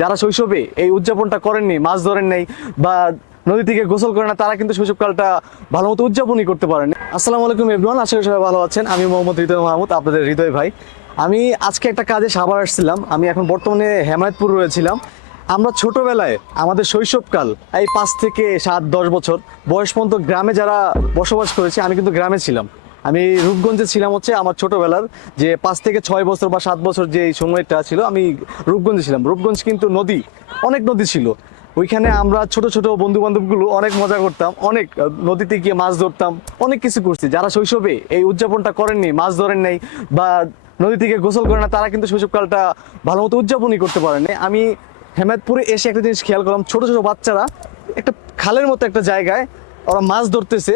যারা শৈশবে এই উদযাপনটা করেননি, মাছ ধরেন নাই বা নদী থেকে গোসল করে না, তারা কিন্তু শৈশবকালটা ভালো মতো উদযাপনই করতে পারেন আসসালামু আলাইকুম এভরিওয়ান আশা করি সবাই ভালো আছেন। আমি মোহাম্মদ হৃদয় মাহমুদ, আপনাদের হৃদয় ভাই। আমি আজকে একটা কাজে সাভার আসছিলাম। আমি এখন বর্তমানে হেমায়তপুর রয়েছিলাম। আমরা ছোটবেলায় আমাদের শৈশবকাল, এই পাঁচ থেকে সাত, দশ বছর বয়স পর্যন্ত গ্রামে যারা বসবাস করেছে, আমি কিন্তু গ্রামে ছিলাম। আমি রূপগঞ্জে ছিলাম হচ্ছে আমার ছোটবেলার যে পাঁচ থেকে ছয় বছর বা সাত বছর যে এই সময়টা ছিল, আমি রূপগঞ্জে ছিলাম। রূপগঞ্জ কিন্তু নদী, অনেক নদী ছিল। ওইখানে আমরা ছোট ছোট বন্ধু বান্ধবগুলো অনেক মজা করতাম, অনেক নদীতে গিয়ে মাছ ধরতাম, অনেক কিছু করছি। যারা শৈশবে এই উদযাপনটা করেননি, মাছ ধরেন নাই বা নদী থেকে গোসল করে না, তারা কিন্তু শৈশবকালটা ভালো মতো উদযাপনই করতে পারেনি আমি হেমায়তপুরে এসে একটা জিনিস খেয়াল করলাম, ছোট ছোট বাচ্চারা একটা খালের মতো একটা জায়গায় ওরা মাছ ধরতেছে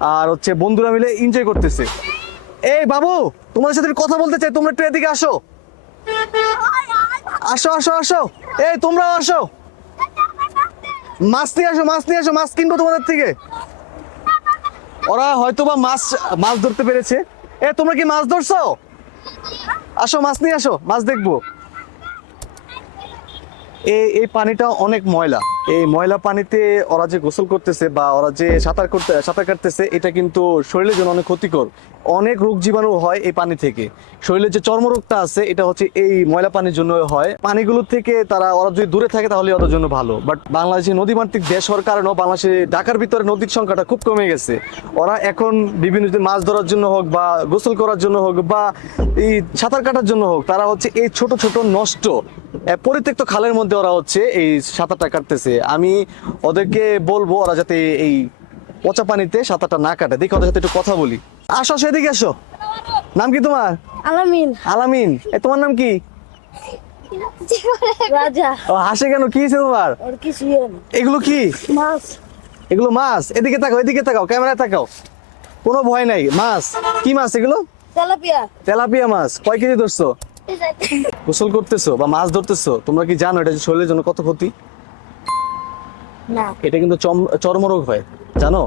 আর হচ্ছে বন্ধুরা মিলে এনজয় করতেছে। এই বাবু তোমার সাথে কথা বলতে চাই, তোমরা একটু এদিকে আসো। আসো আসো আসো। এই তোমরাও আসো। মাছ নিয়ে আসো, মাছ নিয়ে আসো, মাছ কিনবো তোমাদের থেকে। ওরা হয়তো বা মাছ মাছ ধরতে পেরেছে। এ, তোমরা কি মাছ ধরছো? আসো, মাছ নিয়ে আসো, মাছ দেখব। এই পানিটা অনেক ময়লা। এই ময়লা পানিতে ওরা যে গোসল করতেছে বা ওরা যে সাঁতার করতে, সাঁতার কাটতেছে, এটা কিন্তু শরীরের জন্য অনেক ক্ষতিকর। অনেক রোগ জীবাণু হয় এই পানি থেকে। শরীরের যে চর্মরোগটা আছে, এটা হচ্ছে এই ময়লা পানির জন্য হয়। পানিগুলো থেকে তারা, ওরা যদি দূরে থাকে তাহলে ওদের জন্য ভালো। বাট বাংলাদেশে নদীমাতৃক দেশ হওয়ার কারণেও বাংলাদেশে ঢাকার ভিতরে নদীর সংখ্যাটা খুব কমে গেছে। ওরা এখন বিভিন্ন মাছ ধরার জন্য হোক বা গোসল করার জন্য হোক বা এই সাঁতার কাটার জন্য হোক, তারা হচ্ছে এই ছোট ছোট নষ্ট পরিত্যক্ত খালের মধ্যে ওরা হচ্ছে এই সাঁতারটা কাটতেছে। আমি ওদেরকে বলব ওরা যাতে এই পচা পানিতে সাঁতারটা না কাটে। দেখি ওদের সাথে একটু কথা বলি। আসো সেদিকে আসো। নাম কি তোমার? আলামিন। আলামিন। এ তোমার নাম কি? রাজা। ও হাসে কেন? কি হয়েছে তোমার? এগুলো কি? মাছ। এগুলো মাছ? এদিকে তাকাও এদিকে তাকাও ক্যামেরায় তাকাও। কোনো ভয় নাই। মাছ? কি মাছ এগুলো? তেলাপিয়া। তেলাপিয়া মাছ। কয় কেজি ধরছো? গোসল করতেছো বা মাছ ধরতেছো তোমরা কি জানো এটা শরীরের জন্য কত ক্ষতি? না। এটা কিন্তু চর্মরোগ হয় জানো?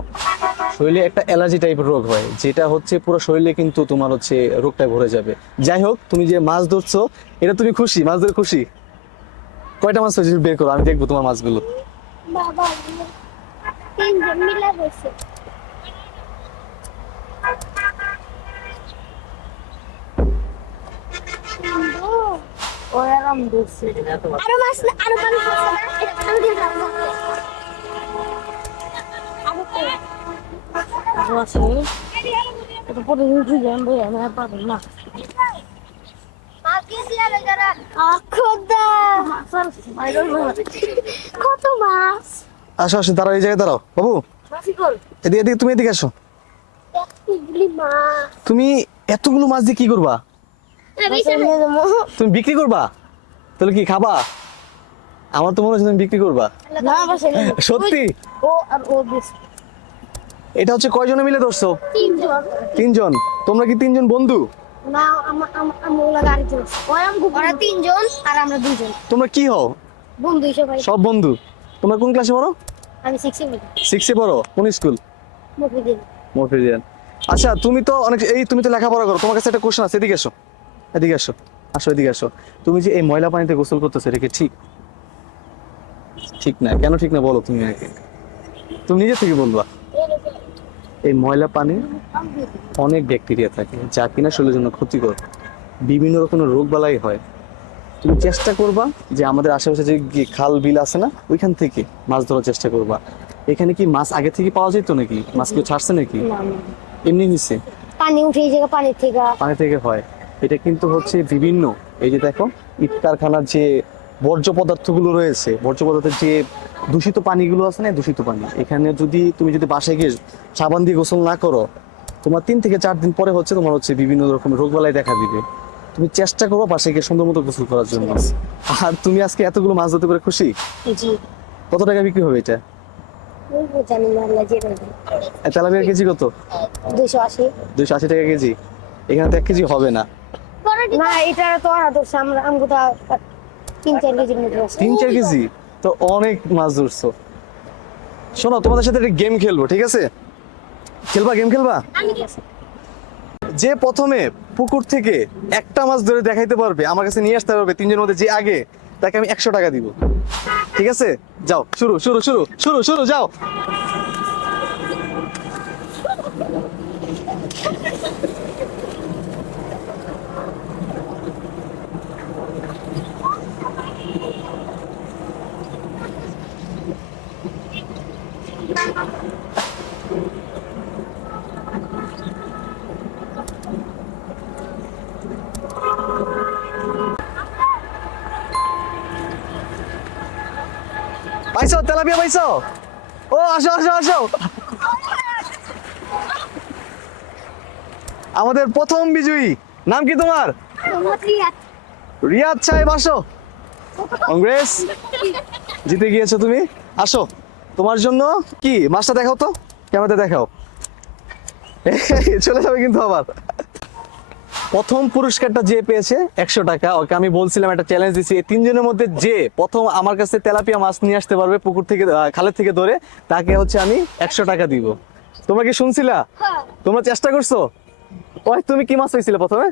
শরীরে একটা অ্যালার্জি টাইপের রোগ হয় যেটা হচ্ছে পুরো শরীরে কিন্তু তোমার হচ্ছে রোগটা ভরে যাবে। যাই হোক তুমি যে মাছ ধরছো এটা তুমি খুশি? মাছ ধরে খুশি? কয়টা মাছ হয়েছে? বের করো আমি দেখব তোমার মাছগুলো। বাবা তিনজন মিলে বসে ওরাম দেখছি আরও মাছ না আরও পানি পড়ছে না এটা পানি দিয়ে যাব আরও তো আছে। এটা পরে উঠে যান ভাই আমি আর পারব না। কত মাছ? আসো আসো দাঁড়াও এই জায়গায় দাঁড়াও। বাবু এদিকে এদিকে তুমি এদিকে আসো। তুমি এতগুলো মাছ দিয়ে কি করবা? তুমি বিক্রি করবা? তাহলে কি খাবা? আমার তো মনে হচ্ছে তুমি বিক্রি করবা। সত্যি? ও আর ও বেশ। এটা হচ্ছে কয়জনে মিলে ধরছো? তিনজন। তিনজন? তোমরা কি তিনজন বন্ধু? না আমার আমরা ওলা গাড়ি চলছে ওরা ওরা তিনজন আর আমরা দুজন তোমরা কি হও? বন্ধু সব বন্ধু। তোমরা কোন ক্লাসে পড়ো? আমি সিক্সে পড়ো। কোন স্কুল? মুফিদিন মফিজিয়ান। আচ্ছা তুমি তো অনেক এই তুমি তো লেখাপড়া করো। তোমার কাছে একটা কোশ্চেন আছে এদিকে এসো। এদিকে আসো আসো এদিকে আসো। তুমি যে এই ময়লা পানিতে গোসল করতেছো এটা কি ঠিক? ঠিক না কেন ঠিক না বলো তুমি আমাকে তুমি নিজে থেকে বলবা। এই ময়লা পানি অনেক ব্যাকটেরিয়া থাকে যা কিনা শরীরের জন্য ক্ষতিকর। বিভিন্ন রকমের রোগ বালাই হয়। তুমি চেষ্টা করবা যে আমাদের আশেপাশে যে খাল বিল আছে না ওইখান থেকে মাছ ধরার চেষ্টা করবা। এখানে কি মাছ আগে থেকে পাওয়া যেত নাকি? মাছ কেউ ছাড়ছে নাকি? এমনি নিচ্ছে পানি উঠে পানির থেকে। পানি থেকে হয়। এটা কিন্তু হচ্ছে বিভিন্ন এই যে দেখো ইট কারখানার যে বর্জ্য পদার্থগুলো রয়েছে বর্জ্য পদার্থের যে দূষিত পানিগুলো আছে না দূষিত পানি এখানে যদি তুমি যদি বাসায় গিয়ে সাবান দিয়ে গোসল না করো তোমার তিন থেকে চার দিন পরে হচ্ছে তোমার হচ্ছে বিভিন্ন রকম রোগবালাই দেখা দিবে। তুমি চেষ্টা করো বাসায় গিয়ে সুন্দর মতো গোসল করার জন্য। আর তুমি আজকে এতগুলো মাছ ধরতে পারে খুশি? কত টাকা বিক্রি হবে এটা? তেলাপিয়ার কেজি কত? দুইশো আশি। দুইশো আশি টাকা কেজি। এখানে তো এক কেজি হবে না। না এটা তো আর ধরছে আমরা আমগো তো তিন চার কেজির মধ্যে তিন চার কেজি? তো অনেক মাছ ধরছো। শোনো তোমাদের সাথে একটা গেম খেলব ঠিক আছে? খেলবা গেম খেলবা? যে প্রথমে পুকুর থেকে একটা মাছ ধরে দেখাইতে পারবে আমার কাছে নিয়ে আসতে পারবে তিনজনের মধ্যে যে আগে তাকে আমি একশো টাকা দিব। ঠিক আছে? যাও শুরু শুরু শুরু শুরু শুরু যাও। পাইছো? তেলাপিয়া পাইছো? ও আসো আসো আসো। আমাদের প্রথম বিজয়ী। নাম কি তোমার? রিয়াদ সাহেব আসো। কংগ্রেস। জিতে গিয়েছো তুমি? আসো। তোমার জন্য কি? মাছটা দেখাও তো। ক্যামেরাতে দেখাও। চলে যাবে কিন্তু আবার। প্রথম পুরস্কারটা যে পেয়েছে একশো টাকা। ওকে আমি বলছিলাম একটা চ্যালেঞ্জ দিচ্ছি এই তিনজনের মধ্যে যে প্রথম আমার কাছে তেলাপিয়া মাছ নিয়ে আসতে পারবে পুকুর থেকে খালের থেকে ধরে তাকে হচ্ছে আমি একশো টাকা দিব। তোমরা কি শুনছিলা? তোমরা চেষ্টা করছ? ওই তুমি কি মাছ হয়েছিলে প্রথমে?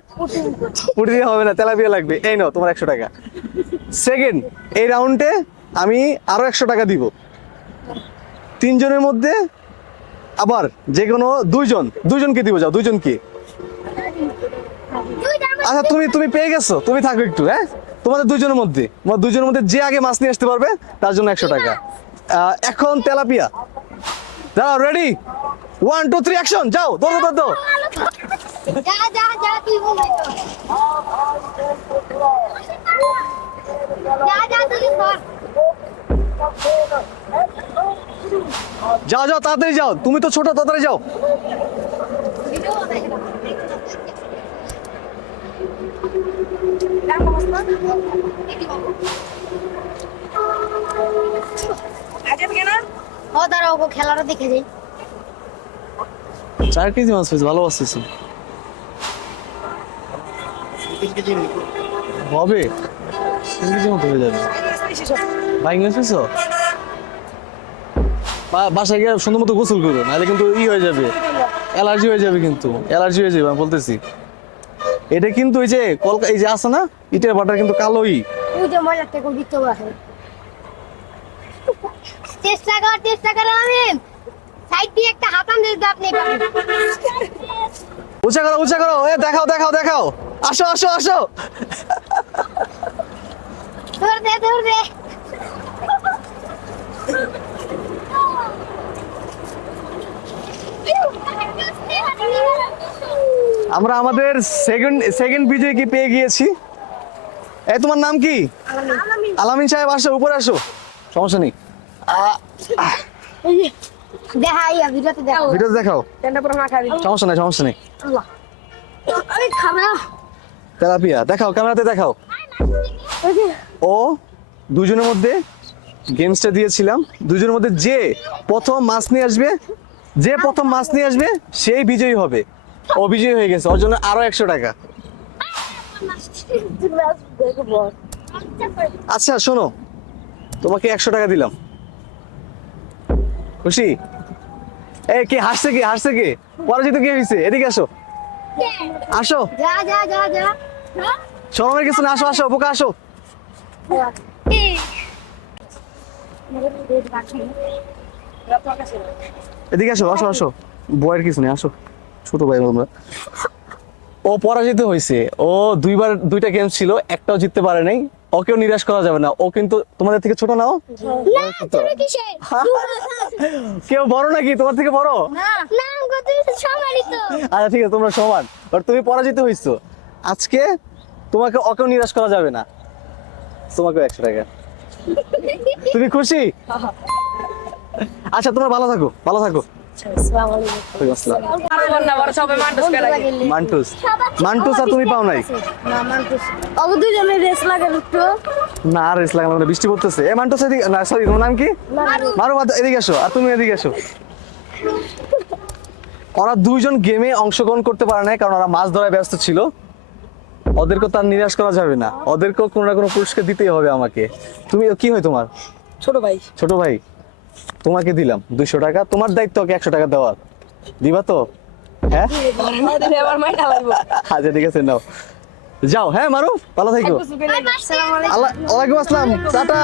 পুটি। দিয়ে হবে না তেলাপিয়া লাগবে। এই নাও তোমার একশো টাকা। সেকেন্ড এই রাউন্ডে আমি আরও একশো টাকা দিব। তিনজনের মধ্যে আবার যে কোনো দুইজন দুইজনকে দিব যাও দুইজন কি? আচ্ছা তুমি তুমি পেয়ে গেছো। তুমি থাকো একটু হ্যাঁ? তোমাদের দুজনের মধ্যে। তোমার দুজনের মধ্যে যে আগে মাছ নিয়ে আসতে পারবে, তার জন্য একশো টাকা। এখন তেলাপিয়া। যাও ready one two three action যাও তুই বল যাও যাও, তাড়াতাড়ি যাও। তুমি তো ছোট, তাড়াতাড়ি যাও। ও দাঁড়াও ওকে খেলাটা দেখে যাই। চার কেজি মাছ হয়েছে ভালো আসতেছে হবে? তিন কেজি মতো হয়ে যাবে। ভাই ইংলিশ পেয়েছ বাসায় গিয়ে সুন্দর মতো গোসল করো নাহলে কিন্তু ই হয়ে যাবে। অ্যালার্জি হয়ে যাবে কিন্তু। অ্যালার্জি হয়ে যাবে আমি বলতেছি। এটা কিন্তু এই যে কলকা এই যে আছে না ইটের বাটার কিন্তু কালোই। তুই যে মজা থেকে দিতে পারে চেষ্টা কর চেষ্টা কর আমি। সাইড দিয়ে একটা হাতাম দিয়ে আপনি উঁচা করো উঁচা করো। এ দেখাও দেখাও দেখাও। আসো আসো আসো। ধর দে দে আমরা আমাদের সেকেন্ড সেকেন্ড বিজয়কে পেয়ে গিয়েছি? এ তোমার নাম কি? আলামিন। সাহেব আসো উপরে আসো। সমস্যা নেই। ভিডিও দেখাও। সমস্যা নেই সমস্যা নেই। তেলাপিয়া দেখাও ক্যামেরাতে দেখাও। ও দুজনের মধ্যে গেমসটা দিয়েছিলাম। দুজনের মধ্যে যে প্রথম মাছ নিয়ে আসবে যে প্রথম মাছ নিয়ে আসবে সেই বিজয়ী হবে। ও বিজয়ী হয়ে গেছে, ওর জন্য আরও একশো টাকা। আচ্ছা শোনো, তোমাকে একশো টাকা দিলাম। খুশি? এ কে, হাসছে কি হাসছে কি? পরাজিত কি হয়েছে এদিকে আসো। আসো। শরমের কিছু না, আসো আসো, বোকা, আসো। এদিকে আসো আসো আসো। বয়ের কিছু নেই, আসো। ছোট ভাই আমরা ও পরাজিত হয়েছে। ও দুইবার দুইটা গেম ছিল একটাও জিততে পারে নাই। ওকেও নিরাশ করা যাবে না। ও কিন্তু তোমাদের থেকে ছোট নাও? কেউ বড় নাকি? তোমার থেকে বড়? আচ্ছা ঠিক আছে তোমরা সমান। বাট তুমি পরাজিত হয়েছো। আজকে তোমাকে ওকেও নিরাশ করা যাবে না। তোমাকেও একশো টাকা। তুমি খুশি? আচ্ছা তোমরা ভালো থাকো ভালো থাকো। মান্টুস মান্টুস। আর তুমি পাও নাই? না মানতুস অবু দুজনে রেস লাগে না আর রেস লাগানো না, বৃষ্টি পড়তেছে। এ মান্টুস এদিকে না সরি তোমার নাম কি? মারো। এদিকে আসো আর তুমি এদিকে আসো। ওরা দুইজন গেমে অংশগ্রহণ করতে পারে নাই কারণ ওরা মাছ ধরায় ব্যস্ত ছিল। ওদেরকে তার নিরাশ করা যাবে না। ওদেরকেও কোনো না কোনো পুরস্কার দিতেই হবে আমাকে। তুমি কি হয় তোমার? ছোট ভাই। ছোট ভাই? তোমাকে দিলাম দুইশো টাকা তোমার দায়িত্ব ওকে একশো টাকা দেওয়ার। দিবা তো? হ্যাঁ? আমার মাইটা লাগবে আচ্ছা ঠিক আছে নাও। যাও হ্যাঁ মারুফ ভালো থাকো। আল্লাহ ওয়ালাইকুম আসসালাম টাটা।